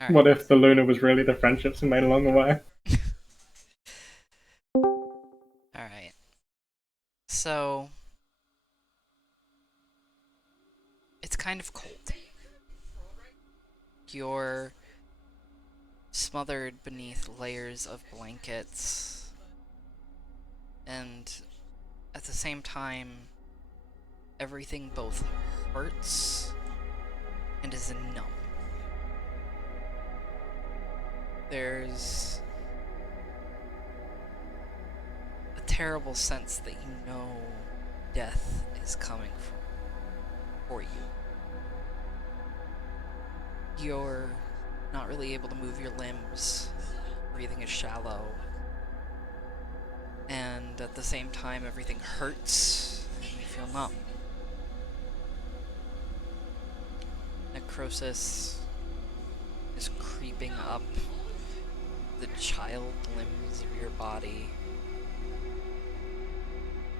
All What right. if the Luna was really the friendships we made along the way? All right. So it's kind of cold. You're smothered beneath layers of blankets, and at the same time, everything both hurts and is numb. There's a terrible sense that you know death is coming for you. You're not really able to move your limbs, breathing is shallow, and at the same time, everything hurts and you feel numb. Necrosis is creeping up the child limbs of your body.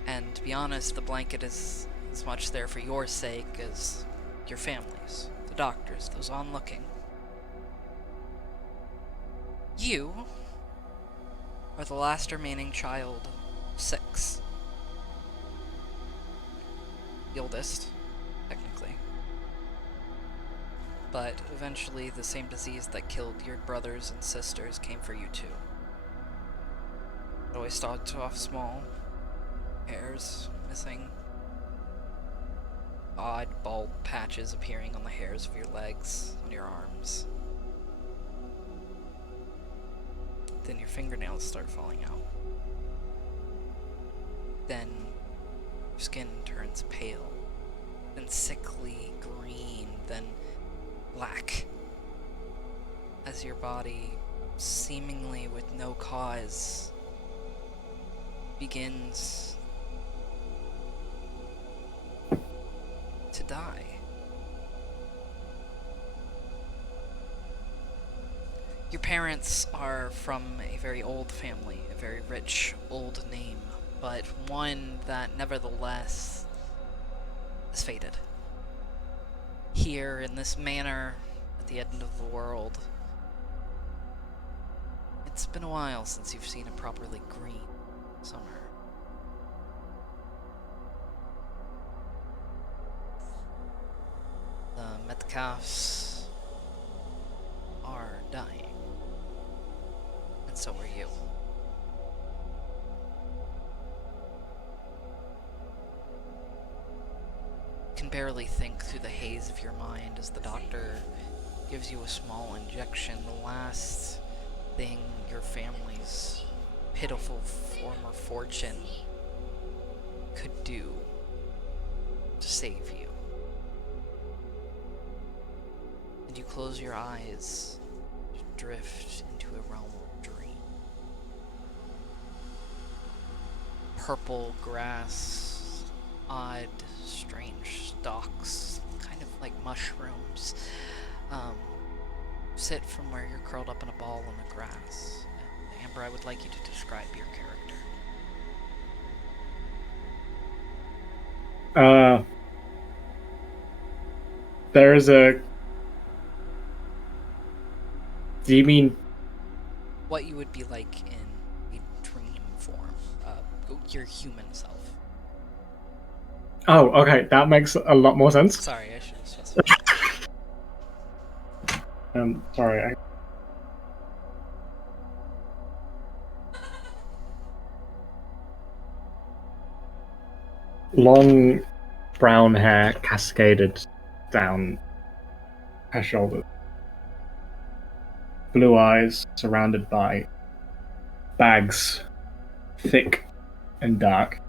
And to be honest, the blanket is as much there for your sake as your family's, the doctors, those on looking. You are the last remaining child, 6. The oldest, technically. But eventually, the same disease that killed your brothers and sisters came for you too. It always started off small, hairs missing, odd bald patches appearing on the hairs of your legs, on your arms. Then your fingernails start falling out. Then your skin turns pale, then sickly green, then black. As your body, seemingly with no cause, begins to die. Your parents are from a very old family, a very rich old name, but one that nevertheless is fated. Here, in this manor, at the end of the world, it's been a while since you've seen a properly green summer. The Metcalfs are dying, and so are you. You can barely think through the haze of your mind as the doctor gives you a small injection, the last thing your family's pitiful former fortune could do to save you. And you close your eyes to drift into a realm of dream. Purple grass, odd, strange stalks, kind of like mushrooms, um, sit from where you're curled up in a ball on the grass. And Amber, I would like you to describe your character. Uh, there is a. Do you mean? What you would be like in a dream form, your human self. Oh, okay, that makes a lot more sense. Sorry, I should have specified. Sorry. Long brown hair cascaded down her shoulders. Blue eyes surrounded by bags, thick and dark,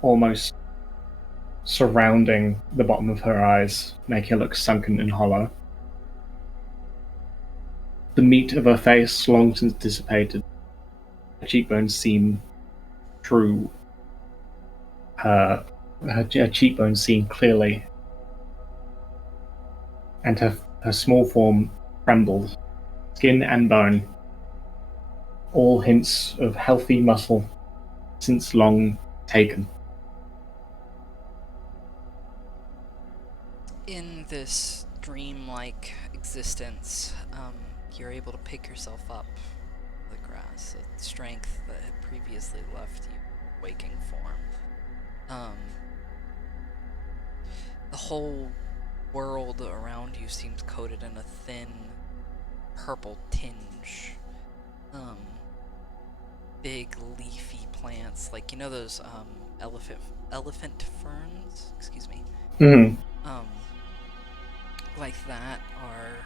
almost surrounding the bottom of her eyes, make her look sunken and hollow. The meat of her face long since dissipated. Her cheekbones seem true. Her cheekbones seen clearly, and her small form trembled. Skin and bone, all hints of healthy muscle since long taken. In this dreamlike existence, you're able to pick yourself up the grass, a strength that had previously left you in waking form. The whole world around you seems coated in a thin purple tinge. Big leafy plants, like, you know those elephant ferns? Excuse me. Mm. Like that are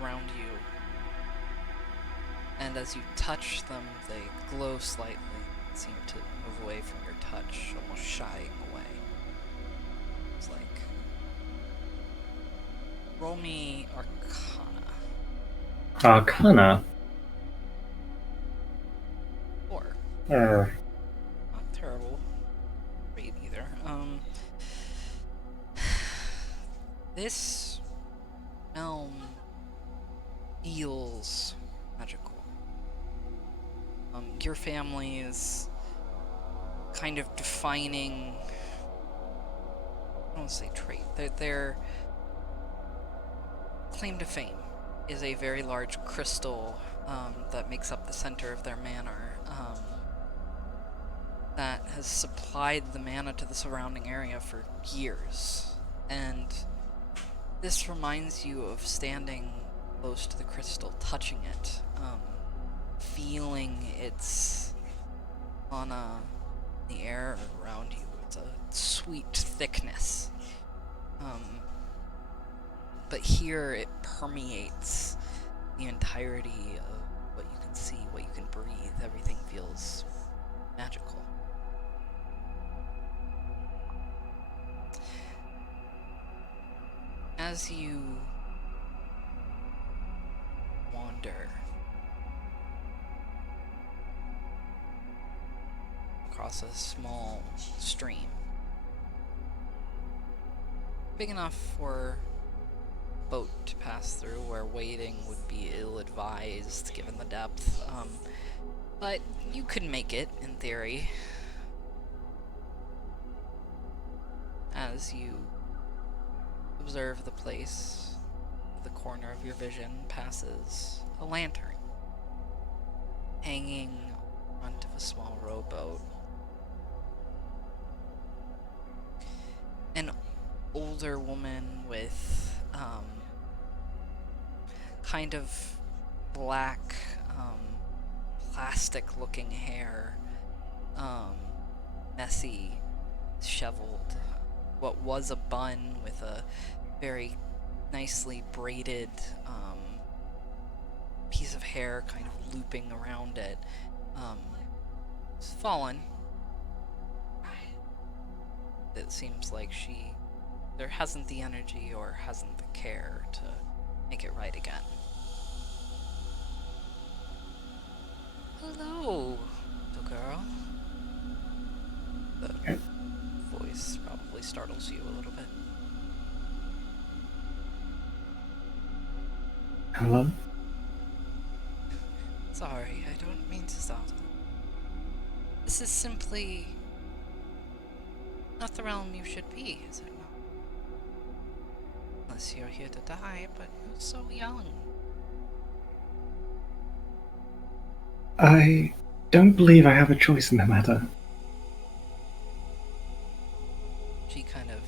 around you. And as you touch them, they glow slightly, seem to move away from your touch, almost shying away. It's like, roll me Arcana. Arcana. 4. Uh, Not terrible. Great either. This realm feels magical. Your family is kind of defining, I don't want to say trait, their claim to fame is a very large crystal that makes up the center of their manor, that has supplied the mana to the surrounding area for years. And this reminds you of standing close to the crystal, touching it, feeling its mana in the air around you. It's a sweet thickness. But here it permeates the entirety of what you can see, what you can breathe. Everything feels magical. As you wander across a small stream, big enough for a boat to pass through, where wading would be ill-advised given the depth, but you could make it, in theory. As you observe the place, the corner of your vision passes a lantern hanging in front of a small rowboat. An older woman with kind of black, plastic-looking hair, messy, disheveled. What was a bun with a very nicely braided piece of hair kind of looping around it. It's fallen. It seems like she either hasn't the energy or hasn't the care to make it right again. Hello, little girl. The voice probably startles you a little bit. hello? Sorry, I don't mean to startle. This is simply not the realm you should be, is it not? Unless you're here to die, but you're so young. I don't believe I have a choice in the matter. She kind of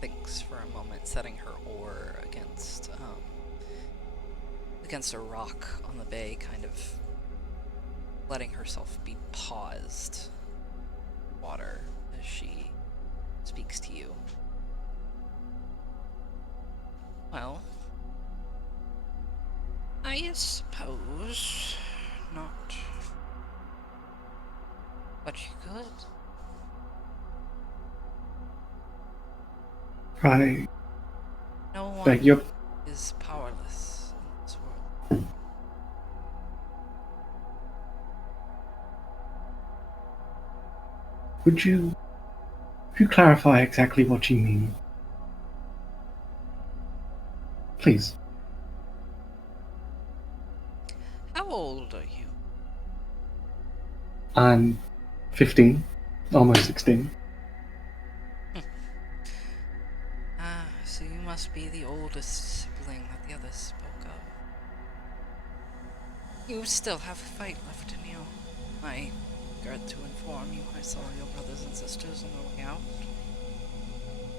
thinks for a moment, setting her oar against a rock on the bay, kind of letting herself be paused in water as she speaks to you. Well, I suppose not. But you could. I No one beg your... is powerless in this world. Would you clarify exactly what you mean? Please. How old are you? I'm 15, almost 16. So you must be the oldest sibling that the others spoke of. You still have a fight left in you. I regret to inform you I saw your brothers and sisters on the way out.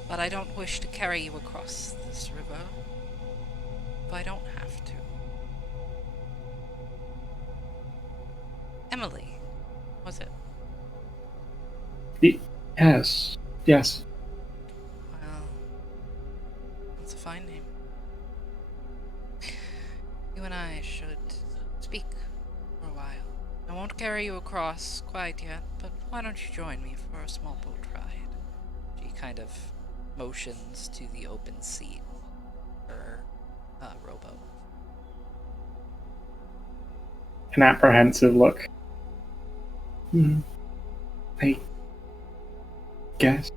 But I don't wish to carry you across this river if I don't have to. Emily, was it? Yes. Yes. Well, that's a fine name. You and I should speak for a while. I won't carry you across quite yet, but why don't you join me for a small boat ride? She kind of motions to the open seat for rowboat. An apprehensive look. I guess.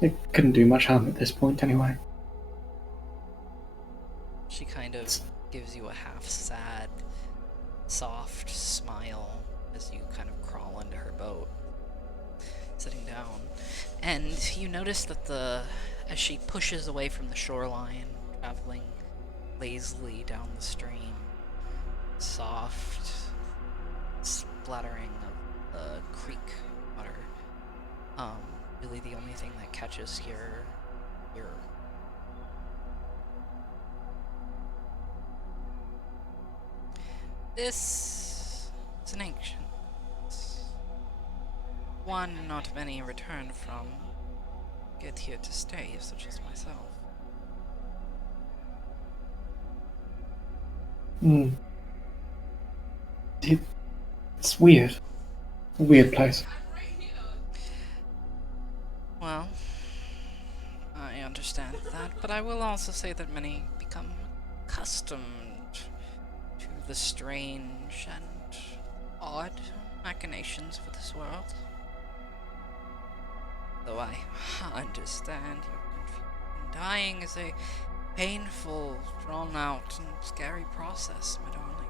It couldn't do much harm at this point, anyway. She kind of gives you a half sad, soft smile as you kind of crawl into her boat, sitting down. And you notice that as she pushes away from the shoreline, traveling lazily down the stream, soft splattering of the creek water. Really the only thing that catches your This is an ancient, one not many return from, get here to stay, such as myself. It's weird. A weird place. Well, I understand that, but I will also say that many become accustomed to the strange and odd machinations of this world. Though I understand your confusion. Dying is a painful, drawn-out, and scary process, my darling.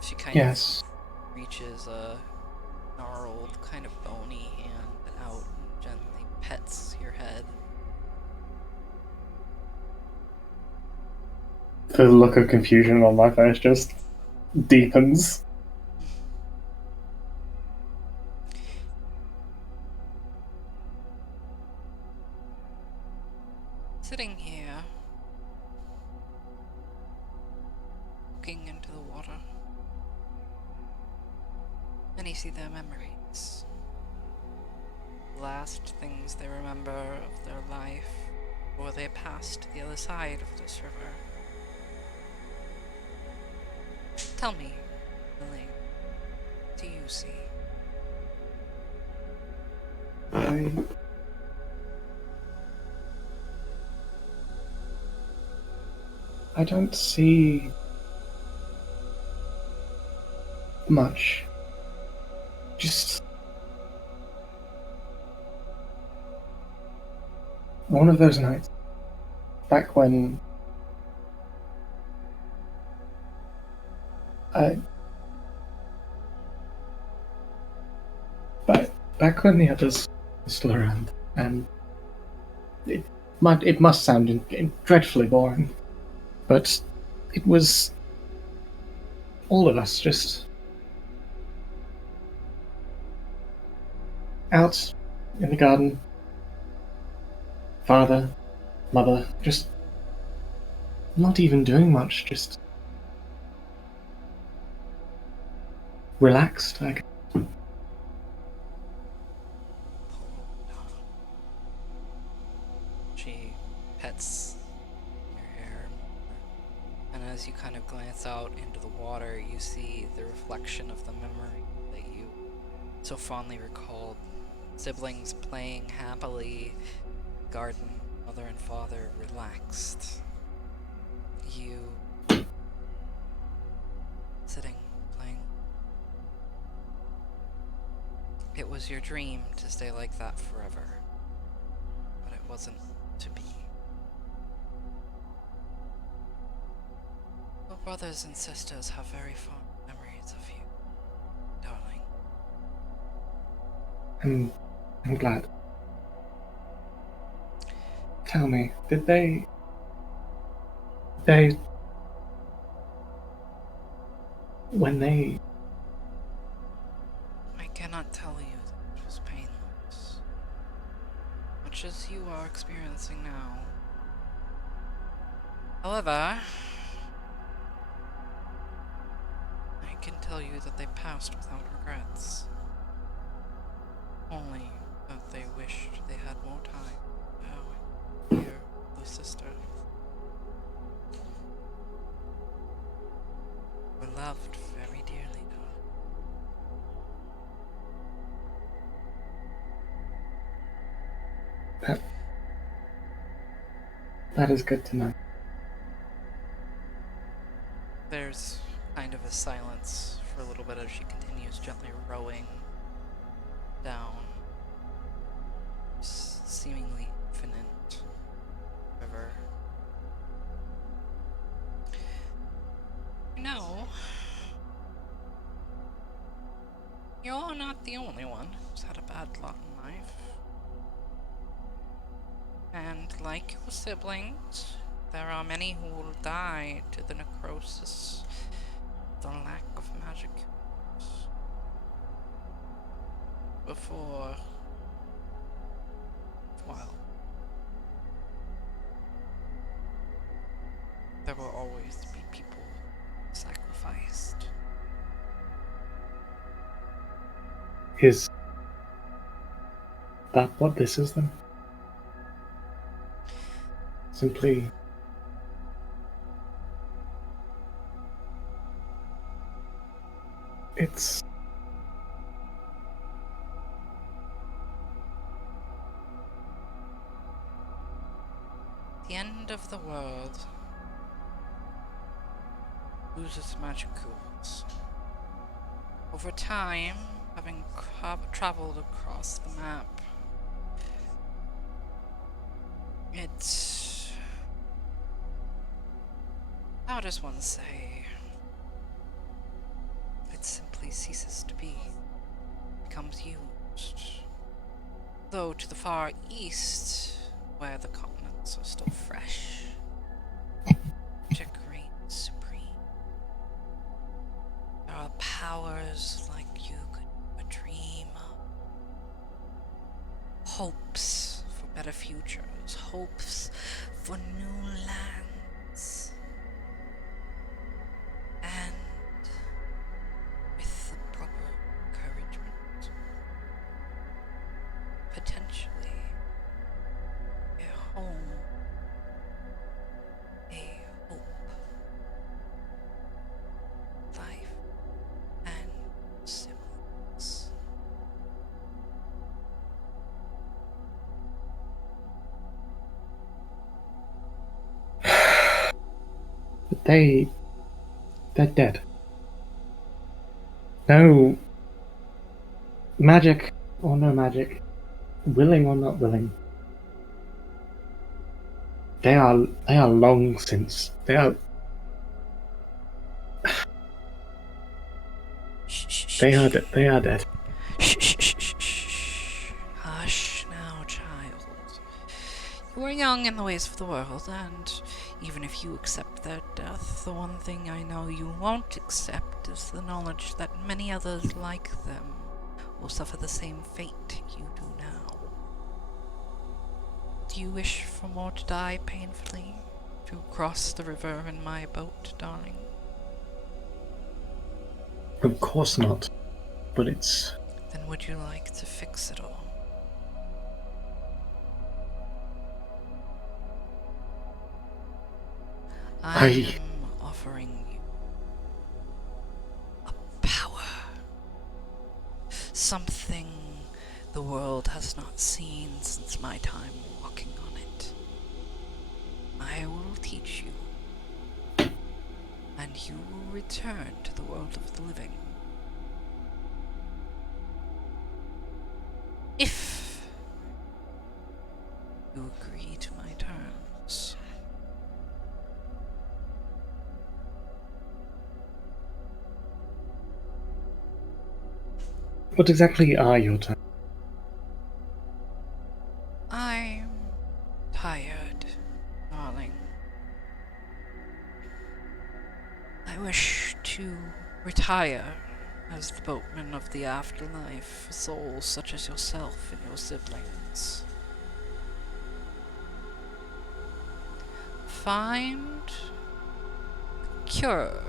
She kind Yes. of reaches a gnarled, kind of bony hand out and gently pets your head. The look of confusion on my face just deepens. Sitting here, looking into the water, many see their memories. The last things they remember of their life, or they pass to the other side of this river. Tell me, Lily, what do you see? I don't see much. Just one of those nights back when back when the others were still around, and it must sound dreadfully boring, but it was all of us just out in the garden. Father, mother, just not even doing much, just relaxed, I guess. She pets your hair, and as you kind of glance out into the water, you see the reflection of the memory that you so fondly recalled. Siblings playing happily, garden, mother and father relaxed. You sitting, playing. It was your dream to stay like that forever, but it wasn't to be. Your brothers and sisters have very fond memories of you, darling. I'm glad. Tell me, did they, when they, I cannot tell you that it was painless, much as you are experiencing now. However, I can tell you that they passed without regrets. Only that they wished they had more time. Now, dear the sister, were loved very dearly, darling. that is good to know. There's kind of a silence for a little bit as she continues gently rowing down seemingly infinite river. No, you're not the only one who's had a bad lot in life. And like your siblings, there are many who will die to the necrosis, the lack of magic before, well, there will always be people sacrificed. Is that what this is then? Simply it's The end of the world loses magic tools. Over time, having traveled across the map, it's, how does one say, it simply ceases to be, becomes used. Though to the far east, where the continents are still fresh, magic reigns supreme. There are powers like you could ever dream of. Hopes for better futures, hopes for new lands. And with the proper encouragement, potentially a home, a hope, life, and siblings. but they're dead. No magic or no magic, willing or not willing. They are long since they are they are dead. Shh. Hush now, child. You are young in the ways of the world, and even if you accept their death, the one thing I know you won't accept is the knowledge that many others like them will suffer the same fate you do now. Do you wish for more to die painfully? To cross the river in my boat, darling? Of course not. But it's Then would you like to fix it all? I am offering you a power. Something the world has not seen since my time walking on it. I will teach you, and you will return to the world of the living. If you agree to my terms. what exactly are your terms? I'm tired darling. I wish to retire as the boatman of the afterlife for souls such as yourself and your siblings. Find cure.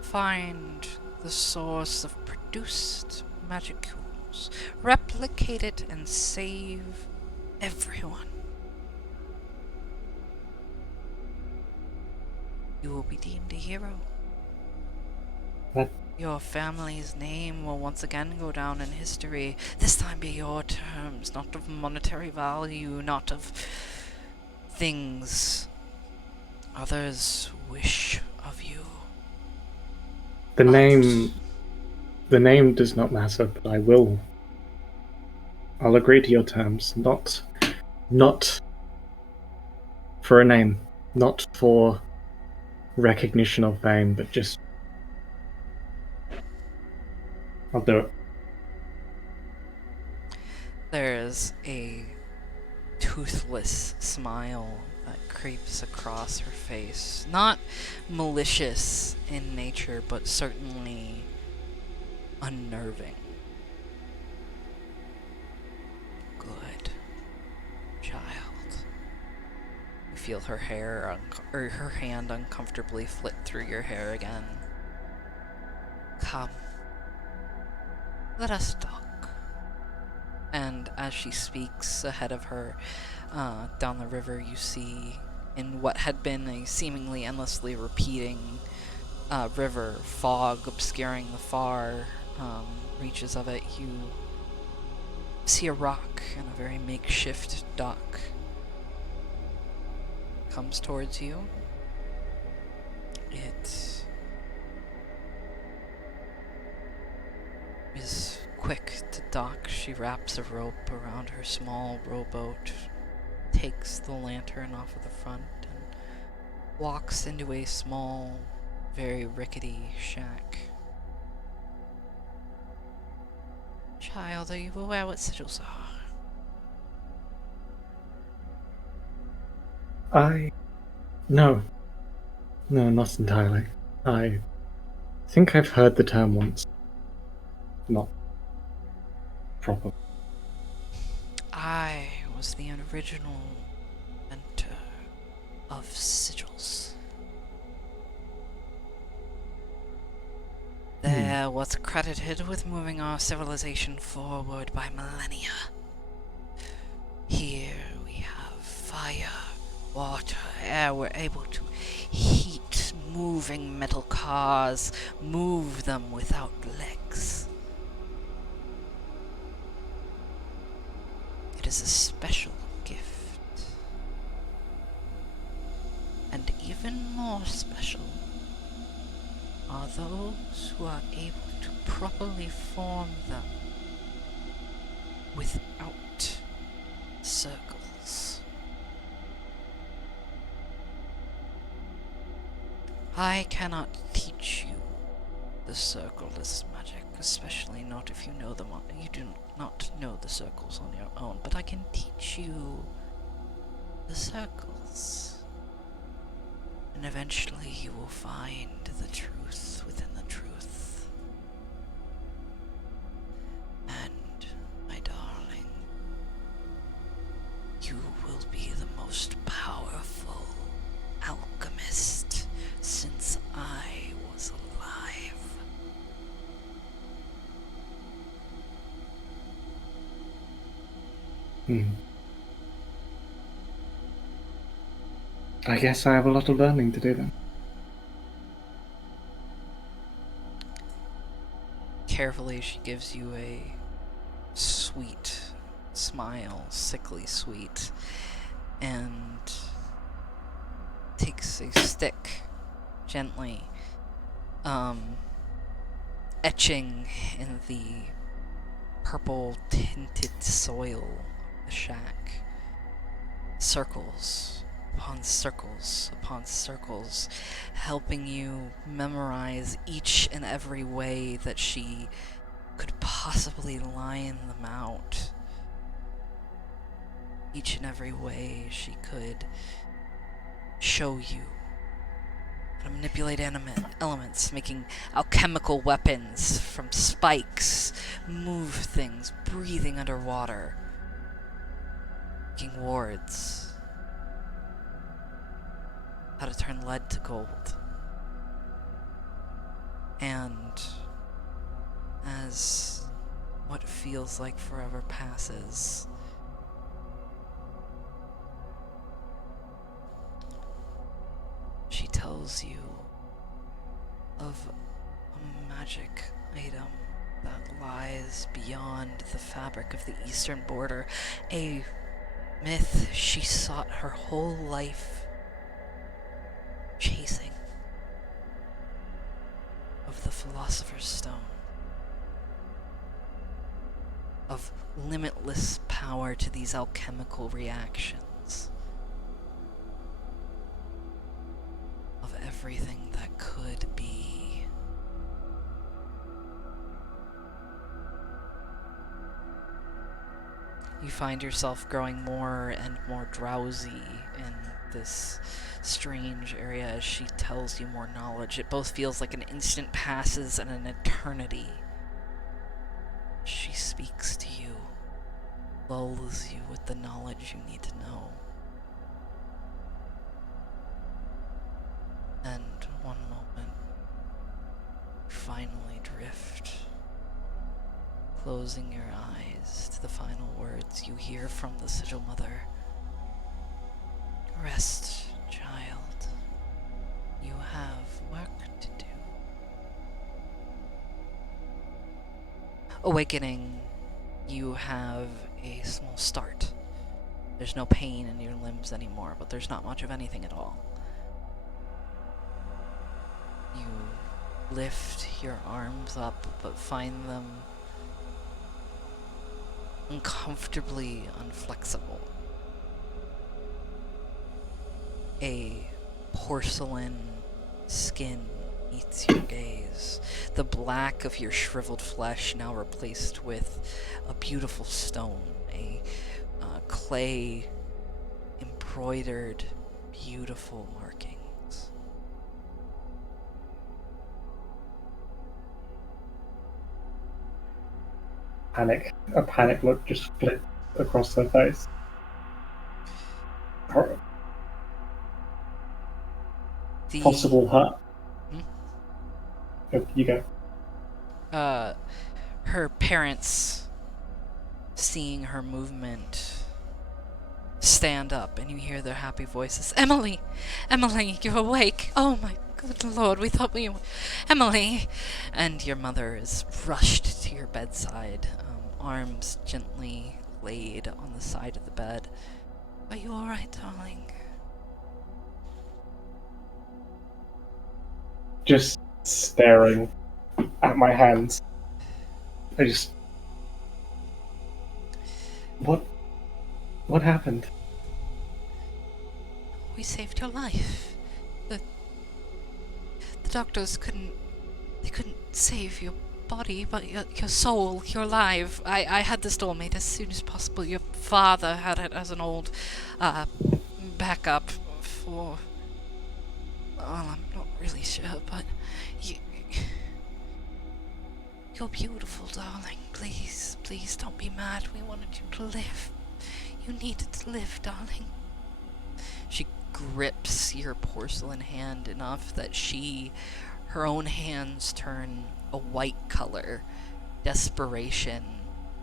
Find the source of produced magicals. Replicate it and save everyone. You will be deemed a hero. What? Your family's name will once again go down in history. This time by your terms, not of monetary value, not of things others wish of you. The But name does not matter, but I'll agree to your terms. Not for a name, not for recognition or fame, but just I'll do it. there's a toothless smile that creeps across her face. Not malicious in nature, but certainly unnerving. Good child. You feel her hair, or her hand uncomfortably flit through your hair again. Come. Let us talk. And as she speaks, ahead of her, down the river, you see, in what had been a seemingly endlessly repeating river, fog obscuring the far reaches of it, you see a rock and a very makeshift dock. Comes towards you. It is quick to dock. She wraps a rope around her small rowboat, takes the lantern off of the front, and walks into a small, very rickety shack. Child, are you aware what sigils are? No, not entirely. I think I've heard the term once. Not proper. I was the original inventor of sigils. They're what's credited with moving our civilization forward by millennia. Here we have fire, water, air. We're able to heat moving metal cars, move them without legs. It is a special gift. And even more special are those who are able to properly form them without circles. I cannot teach you the circleless magic, especially not if you know them you do not know the circles on your own, but I can teach you the circles. And eventually you will find the truth within the truth. And, my darling, you will be the most powerful alchemist since I was alive. I guess I have a lot of learning to do then. Carefully, she gives you a sweet smile, sickly sweet, and takes a stick, gently, etching in the purple tinted soil of the shack. Circles upon circles upon circles, helping you memorize each and every way that she could possibly line them out. each and every way she could show you how to manipulate elements, making alchemical weapons from spikes, move things, breathing underwater, making wards, how to turn lead to gold. And as what feels like forever passes, she tells you of a magic item that lies beyond the fabric of the eastern border, a myth she sought her whole life chasing, of the Philosopher's Stone, of limitless power to these alchemical reactions, of everything that could be. You find yourself growing more and more drowsy in this strange area as she tells you more knowledge. It both feels like an instant passes and an eternity. She speaks to you, lulls you with the knowledge you need to know. And one moment, you finally drift, closing your eyes to the final words you hear from the Sigil Mother. Rest, child. You have work to do. Awakening, you have a small start. There's no pain in your limbs anymore, but there's not much of anything at all. You lift your arms up, but find them uncomfortably unflexible. A porcelain skin meets your gaze. The black of your shriveled flesh now replaced with a beautiful stone, a clay embroidered beautiful markings. A panic look just flipped across her face. Possible hurt. You go. Her parents, seeing her movement, stand up, and you hear their happy voices. Emily! Emily, you're awake! Oh my good lord, we thought we... Emily! And your mother is rushed to your bedside, arms gently laid on the side of the bed. Are you alright, darling? Just staring at my hands. I just... What happened? We saved your life. The doctors couldn't save your body, but your soul, you're alive. I had this doll made as soon as possible. Your father had it as an old backup for... Well, I'm not really sure, but you're beautiful, darling. Please don't be mad. We wanted you to live. You needed to live, darling. She grips your porcelain hand enough that her own hands turn a white color, desperation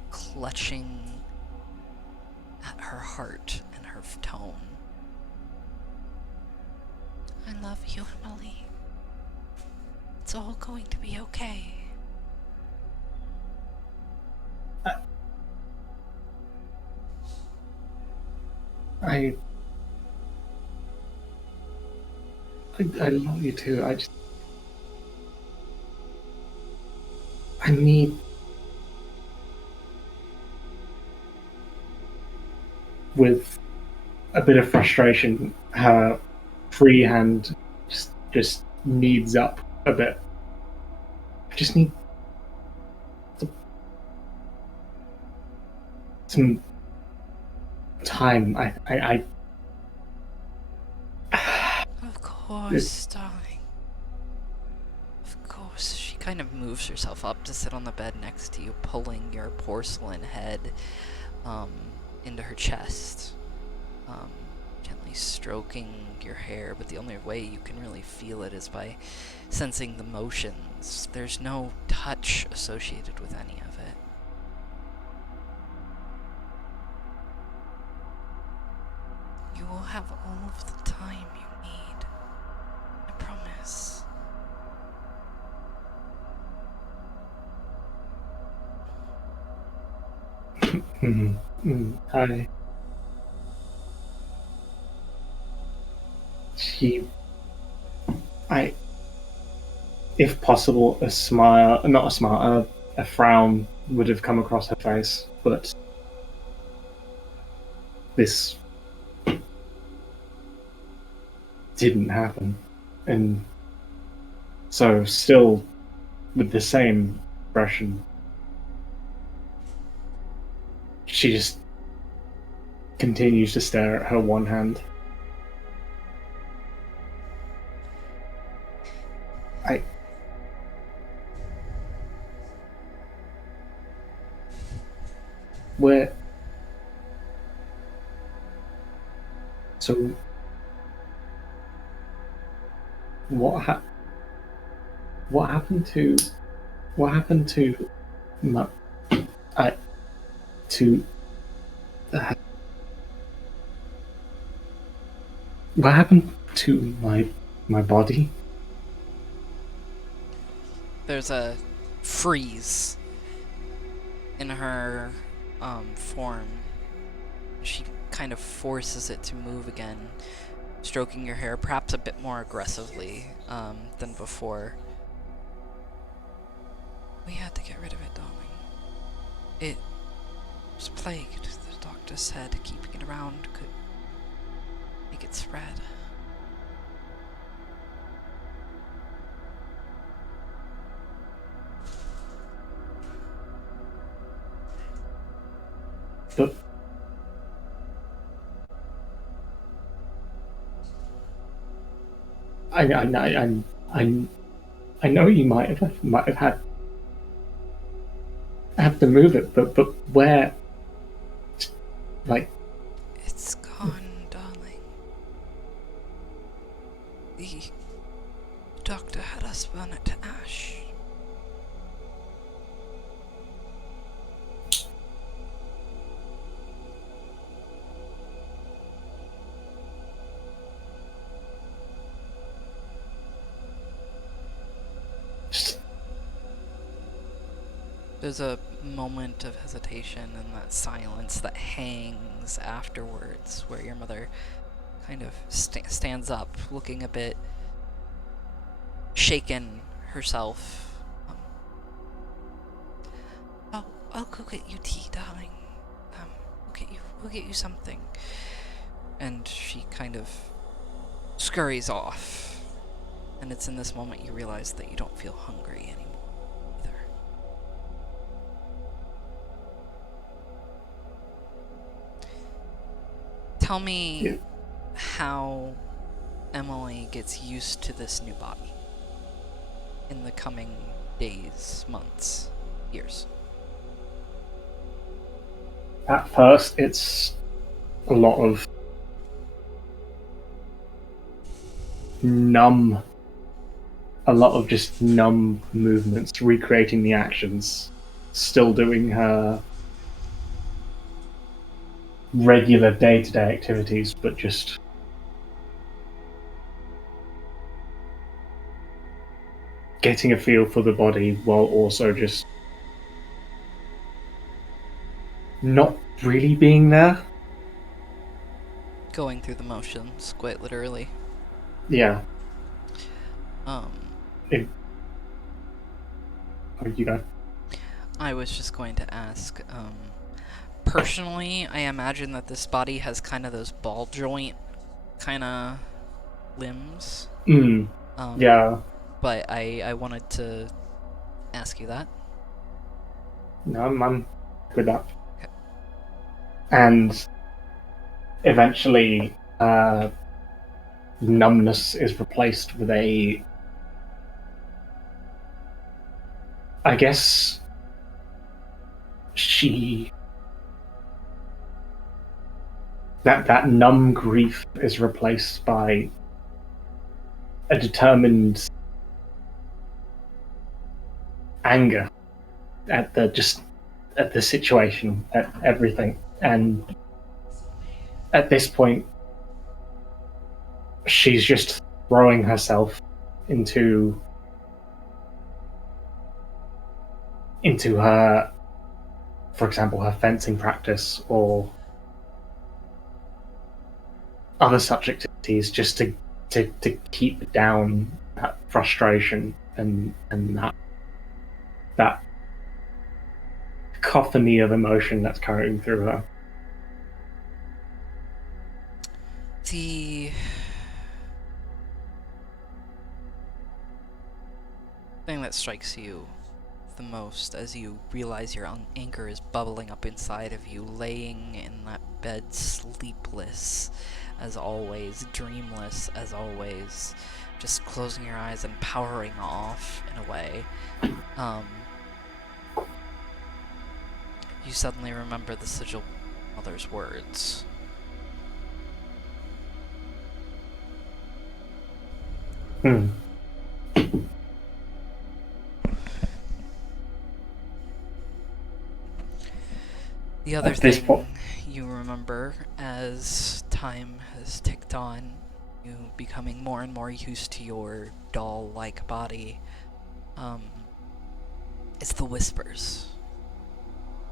clutching at her heart and her tone. I love you, Emily. It's all going to be okay. I love you too. I need... With a bit of frustration, her free hand just kneads up a bit. I just need time. Of course, darling. Of course. She kind of moves herself up to sit on the bed next to you, pulling your porcelain head into her chest. Gently stroking your hair, but the only way you can really feel it is by sensing the motions. There's no touch associated with any of it. You will have all of the time you need. I promise. If possible, a smile, not a smile, a frown would have come across her face, but this didn't happen. And so, still with the same expression, she just continues to stare at her one hand. So, what happened to my to what happened to my body? There's a freeze in her form. She kind of forces it to move again, stroking your hair perhaps a bit more aggressively than before. We had to get rid of it, darling. It was plagued. The doctor said keeping it around could make it spread. But I know you might have had to move it, but where? Like, It's gone, darling. The doctor had us burn it to ash. There's a moment of hesitation and that silence that hangs afterwards, where your mother kind of stands up, looking a bit shaken herself. I'll go get you tea, darling. We'll get you something. And she kind of scurries off. And it's in this moment you realize that you don't feel hungry anymore. Tell me how Emily gets used to this new body in the coming days, months, years. At first, it's a lot of just numb movements, recreating the actions, still doing her regular day-to-day activities, but just getting a feel for the body while also just not really being there. Going through the motions, quite literally. Yeah. Oh, you go. I was just going to ask, personally, I imagine that this body has kind of those ball joint kind of limbs. Yeah. But I wanted to ask you that. No, I'm with that. Okay. And eventually, numbness is replaced with I guess that numb grief is replaced by a determined anger at the situation, at everything. And at this point, she's just throwing herself into her, for example, her fencing practice or other such activities, just to keep down that frustration and that cacophony of emotion that's carrying through her. The thing that strikes you the most as you realize your anger is bubbling up inside of you, laying in that bed, sleepless as always, dreamless as always, just closing your eyes and powering off in a way. You suddenly remember the Sigil Mother's words. The other thing you remember as time has ticked on, you becoming more and more used to your doll-like body, is the whispers.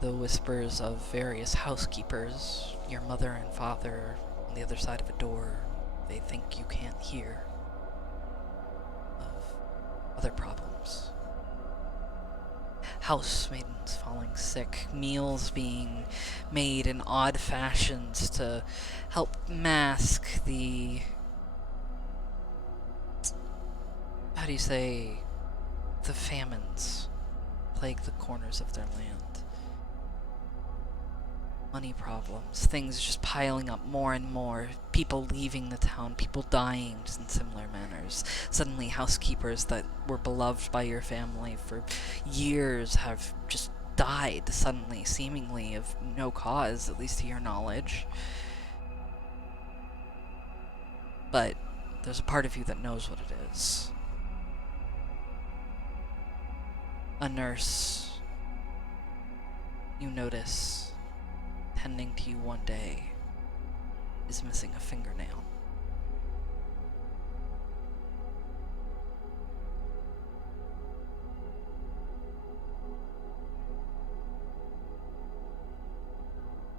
The whispers of various housekeepers, your mother and father on the other side of a door they think you can't hear, of other problems. Housemaidens falling sick, meals being made in odd fashions to help mask the... how do you say... the famines plague the corners of their land. Money problems, things just piling up more and more, people leaving the town, people dying in similar manners. Suddenly housekeepers that were beloved by your family for years have just died suddenly, seemingly of no cause, at least to your knowledge. But there's a part of you that knows what it is. A nurse, you notice, tending to you one day, is missing a fingernail.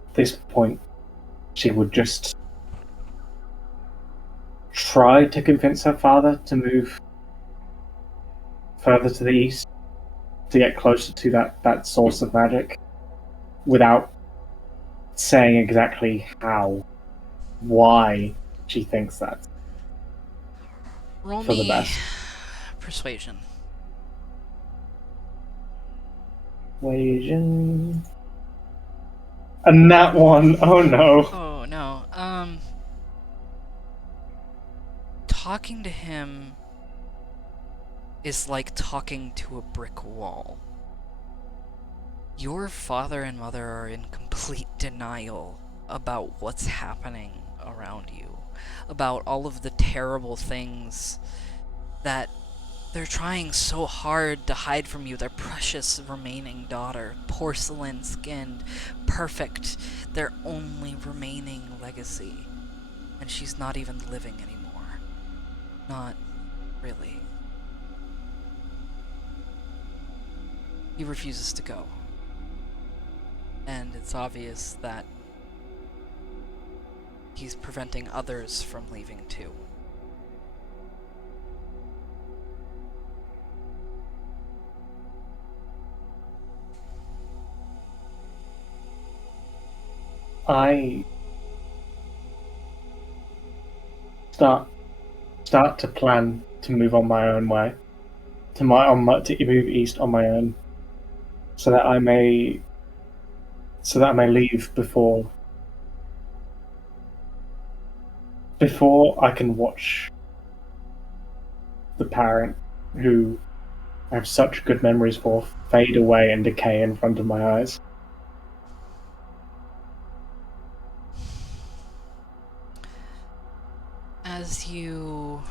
At this point, she would just try to convince her father to move further to the east, to get closer to that source of magic, without saying exactly how, why she thinks that. Roll for me the best. Persuasion. Persuasion. And that one, oh no. Oh no. Talking to him is like talking to a brick wall. Your father and mother are in complete denial about what's happening around you, about all of the terrible things that they're trying so hard to hide from you. Their precious remaining daughter, porcelain-skinned, perfect, their only remaining legacy. And she's not even living anymore. Not really. He refuses to go. And it's obvious that he's preventing others from leaving too. I start to plan to move on my own way, to move east on my own, so that I may leave before before I can watch the parent who I have such good memories for fade away and decay in front of my eyes. As you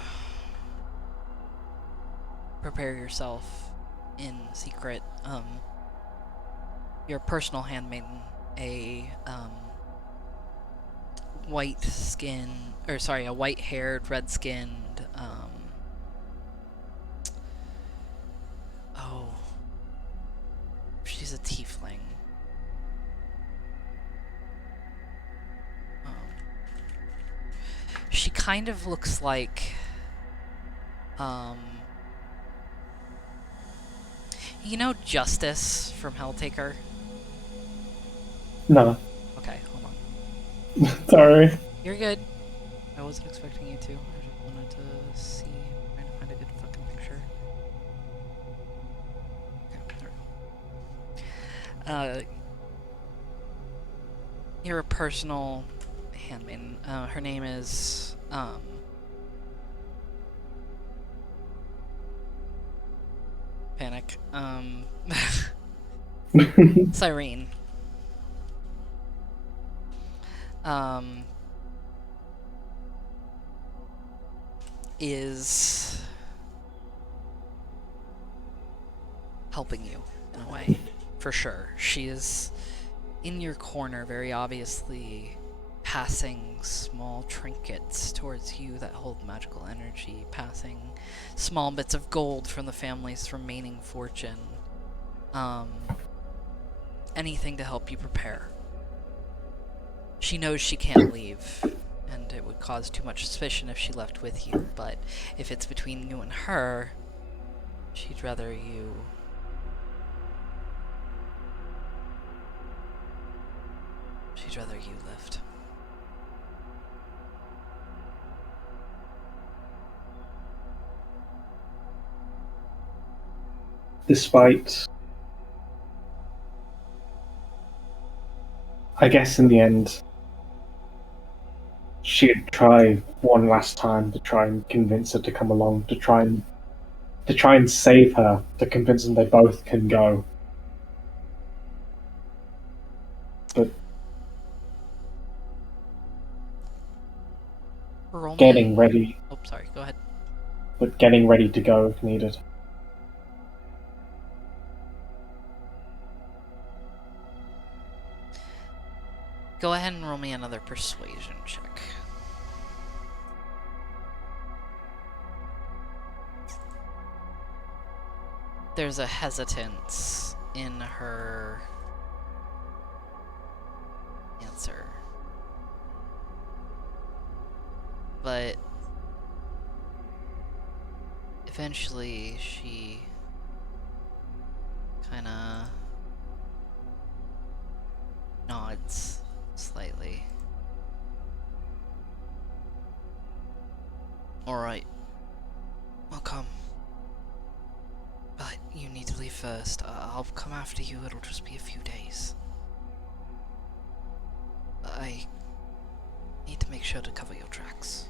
prepare yourself in secret, your personal handmaiden, a a white-haired, red-skinned, oh, she's a tiefling. She kind of looks like, you know Justice from Helltaker? No, Okay, hold on. sorry. You're good. I wasn't expecting you to. I just wanted to see, trying to find a good fucking picture. Okay, there we go. You're a personal handmaiden. Her name is, Panic. Cyrene. Is helping you in a way, for sure. She is in your corner, very obviously passing small trinkets towards you that hold magical energy, passing small bits of gold from the family's remaining fortune. Anything to help you prepare. She knows she can't leave, and it would cause too much suspicion if she left with you, but if it's between you and her, she'd rather you... She'd rather you lived. Despite, I guess in the end, she'd try one last time to try and convince her to come along, to try and save her, to convince them they both can go. But getting ready. Oh, sorry, go ahead. But getting ready to go if needed. Go ahead and roll me another persuasion check. There's a hesitance in her answer. But eventually she kinda nods slightly. Alright. I'll come. But you need to leave first. I'll come after you, it'll just be a few days. I need to make sure to cover your tracks.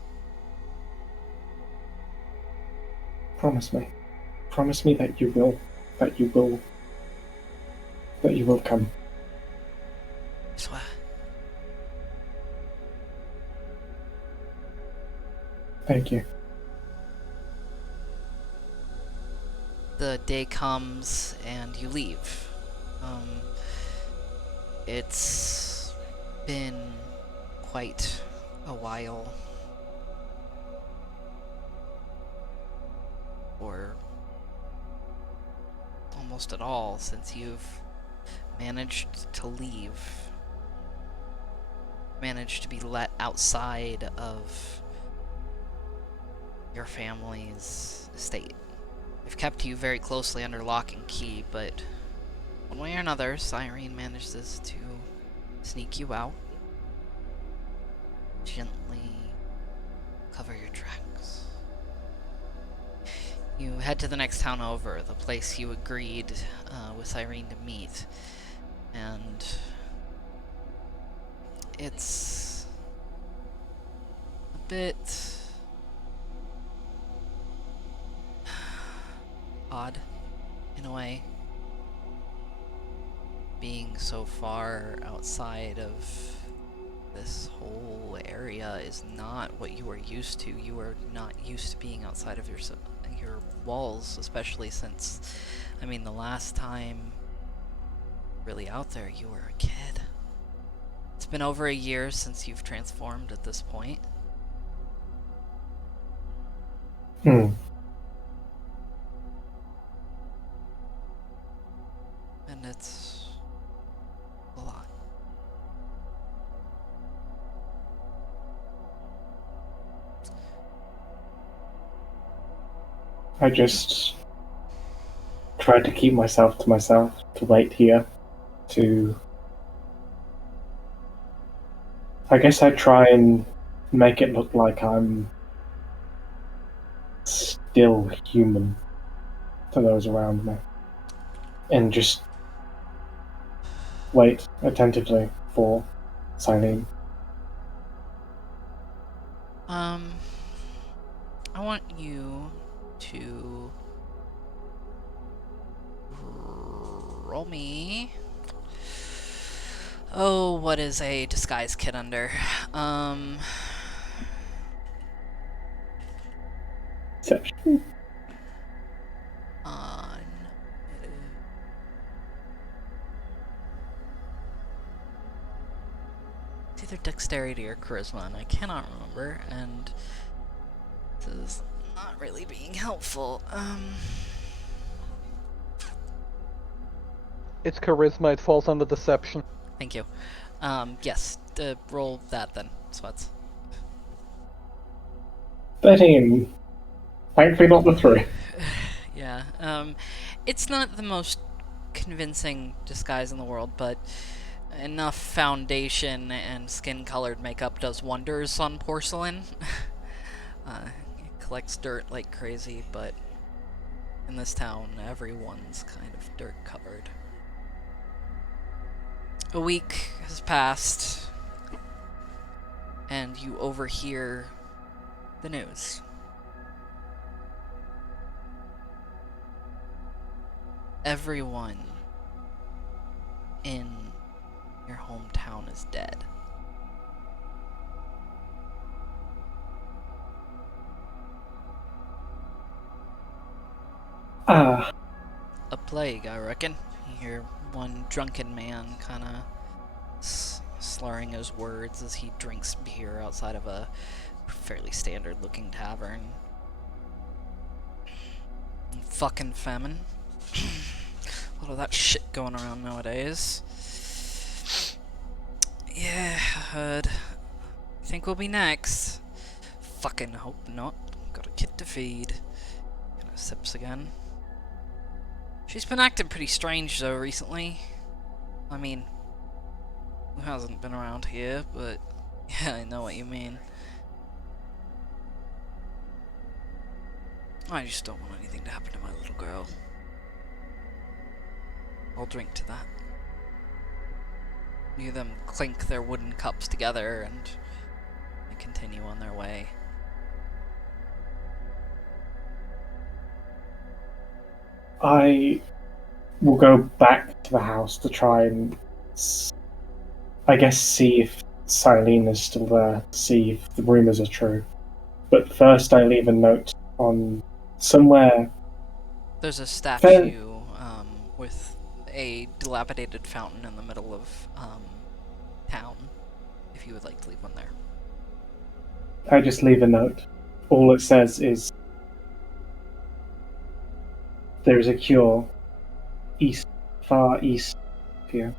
Promise me. Promise me that you will. That you will come. I swear. Thank you. The day comes and you leave. It's been quite a while. Or almost at all since you've managed to leave. Managed to be let outside of your family's estate. They've kept you very closely under lock and key, but one way or another, Cyrene manages to sneak you out. Gently cover your tracks. You head to the next town over, the place you agreed with Cyrene to meet, and it's a bit odd in a way. Being so far outside of this whole area is not what you are used to. You are not used to being outside of your walls, especially since, I mean, the last time really out there you were a kid. It's been over a year since you've transformed at this point. Hmm. And it's a lot. I just tried to keep myself to myself, to wait here, to... I guess I try and make it look like I'm still human to those around me. And just wait attentively for Silene. I want you to roll me. Oh, what is a disguise kit under? Deception? On. It's either dexterity or charisma, and I cannot remember, and this is not really being helpful. It's charisma, it falls under deception. Thank you. Yes, roll that then, Sweats. 13. Thankfully not the 3. Yeah, it's not the most convincing disguise in the world, but enough foundation and skin-colored makeup does wonders on porcelain. It collects dirt like crazy, but in this town, everyone's kind of dirt-covered. A week has passed, and you overhear the news. Everyone in your hometown is dead. Ah, A plague, I reckon. You hear one drunken man kind of slurring his words as he drinks beer outside of a fairly standard-looking tavern. Fucking famine. A lot of that shit going around nowadays. Yeah, I heard. Think we'll be next? Fucking hope not. Got a kid to feed. Kind of sips again. She's been acting pretty strange though recently. I mean, who hasn't been around here, but yeah, I know what you mean. I just don't want anything to happen to my little girl. I'll drink to that. You them clink their wooden cups together and they continue on their way. I will go back to the house to try and, I guess, see if Silene is still there, see if the rumors are true. But first I leave a note on somewhere. There's a statue with a dilapidated fountain in the middle of town, if you would like to leave one there. I just leave a note. All it says is, there is a cure east, far east here.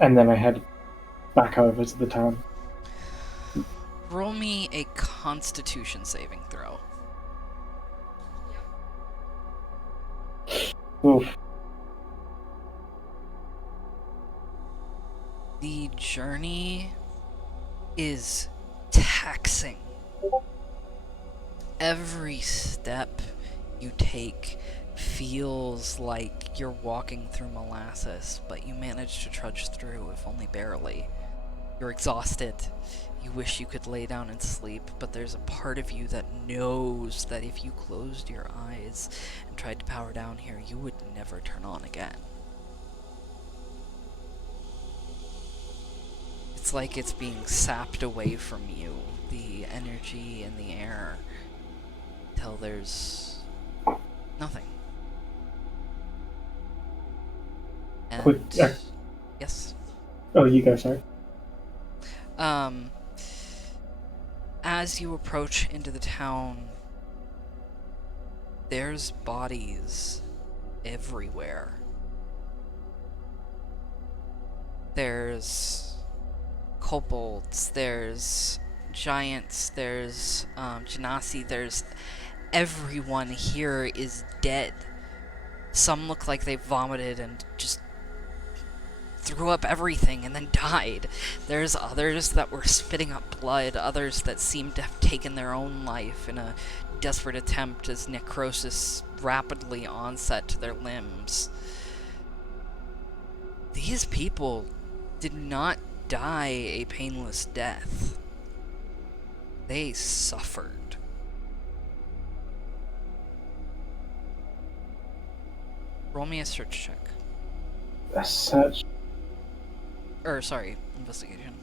And then I head back over to the town. Roll me a Constitution saving throw. Oof. The journey is taxing. Every step you take feels like you're walking through molasses, but you manage to trudge through, if only barely. You're exhausted. You wish you could lay down and sleep, but there's a part of you that knows that if you closed your eyes and tried to power down here, you would never turn on again. It's like it's being sapped away from you, the energy in the air, till there's nothing. And Quick, yes. Oh, you go, sorry. As you approach into the town, there's bodies everywhere. There's kobolds, there's giants, there's genasi, there's everyone here is dead. Some look like they vomited and just threw up everything and then died. There's others that were spitting up blood, others that seemed to have taken their own life in a desperate attempt as necrosis rapidly onset to their limbs. These people did not die a painless death. They suffered. Roll me a search check. A search. Or, sorry, investigation.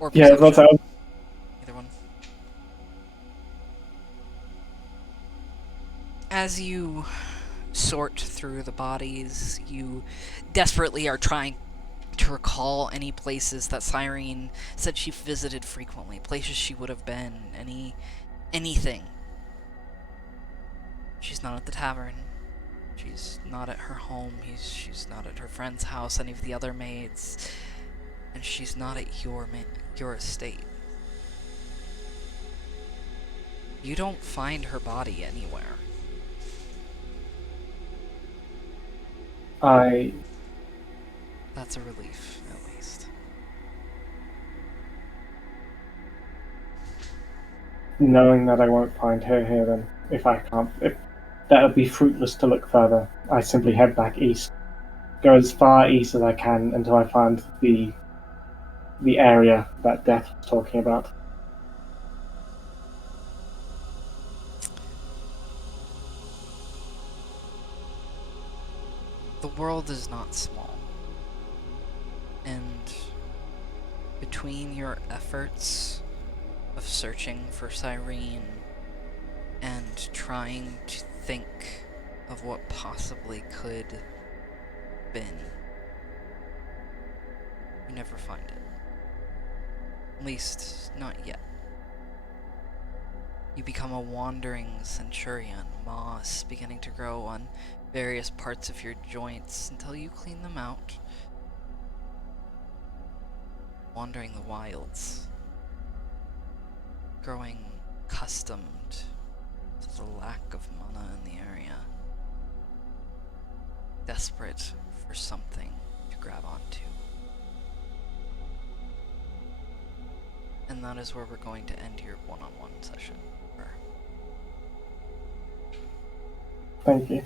Or Yeah, perception. that's Either one. As you sort through the bodies, you desperately are trying to recall any places that Cyrene said she visited frequently, places she would have been, anything. She's not at the tavern. She's not at her home. She's not at her friend's house, any of the other maids, and she's not at your estate. You don't find her body anywhere. That's a relief, at least. Knowing that I won't find her here, then if that would be fruitless to look further. I simply head back east, go as far east as I can until I find the area that Death was talking about. The world is not small, and between your efforts of searching for Cyrene and trying to think of what possibly could have been, you never find it. At least, not yet. You become a wandering centurion, moss beginning to grow on various parts of your joints until you clean them out. Wandering the wilds, growing accustomed to the lack of mana in the area, desperate for something to grab onto. And that is where we're going to end your one-on-one session. Thank you.